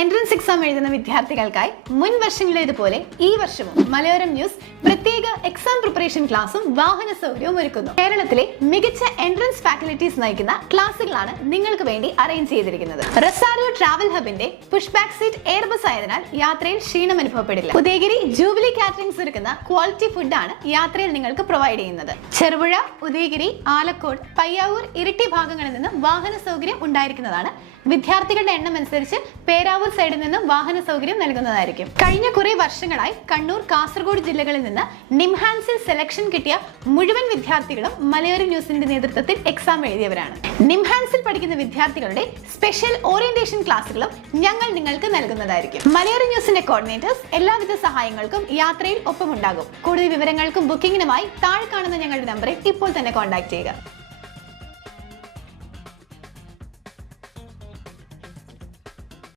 Entrance exam എഴുതുന്ന വിദ്യാർത്ഥികൾക്കായി മുൻ വർഷങ്ങളിലേതുപോലെ ഈ വർഷവും മലയോരം ന്യൂസ് പ്രത്യേക എക്സാം പ്രിപ്പറേഷൻ ക്ലാസും വാഹന സൗകര്യവും ഒരുക്കുന്നു. കേരളത്തിലെ മികച്ച എൻട്രൻസ് ഫാക്കൽറ്റീസ് നയിക്കുന്ന ക്ലാസുകളാണ് നിങ്ങൾക്ക് വേണ്ടി അറേഞ്ച് ചെയ്തിരിക്കുന്നത്. റസാരിയോ ട്രാവൽ ഹബിന്റെ പുഷ് ബാക്ക് സീറ്റ് എയർബസ് ആയതിനാൽ യാത്രയിൽ ക്ഷീണം അനുഭവപ്പെടില്ല. ഉദയഗിരി ജൂബിലി കാറ്ററിംഗ്സ് ഒരുക്കുന്ന ക്വാളിറ്റി ഫുഡാണ് യാത്രയിൽ നിങ്ങൾക്ക് പ്രൊവൈഡ് ചെയ്യുന്നത്. ചെറുപുഴ ഉദയഗിരി ആലക്കോട് പയ്യാവൂർ ഇരിട്ടി ഭാഗങ്ങളിൽ നിന്നും വാഹന സൗകര്യം ഉണ്ടായിരിക്കുന്നതാണ് വിദ്യാർത്ഥികളുടെ എണ്ണം അനുസരിച്ച് പേരാവൂർ സൈഡിൽ നിന്നും വാഹന സൗകര്യം നൽകുന്നതായിരിക്കും. കഴിഞ്ഞ കുറെ വർഷങ്ങളായി കണ്ണൂർ കാസർഗോഡ് ജില്ലകളിൽ നിന്ന് നിംഹാൻസിൽ സെലക്ഷൻ കിട്ടിയ മുഴുവൻ വിദ്യാർത്ഥികളും മലയോര ന്യൂസിന്റെ നേതൃത്വത്തിൽ എക്സാം എഴുതിയവരാണ്. നിംഹാൻസിൽ പഠിക്കുന്ന വിദ്യാർത്ഥികളുടെ സ്പെഷ്യൽ ഓറിയന്റേഷൻ ക്ലാസ്സുകളും ഞങ്ങൾ നിങ്ങൾക്ക് നൽകുന്നതായിരിക്കും. മലയോര ന്യൂസിന്റെ കോർഡിനേറ്റേഴ്സ് എല്ലാവിധ സഹായങ്ങൾക്കും യാത്രയിൽ ഒപ്പമുണ്ടാകും. കൂടുതൽ വിവരങ്ങൾക്കും ബുക്കിംഗിനുമായി താഴെ കാണുന്ന ഞങ്ങളുടെ നമ്പറിൽ ഇപ്പോൾ തന്നെ കോൺടാക്ട് ചെയ്യുക.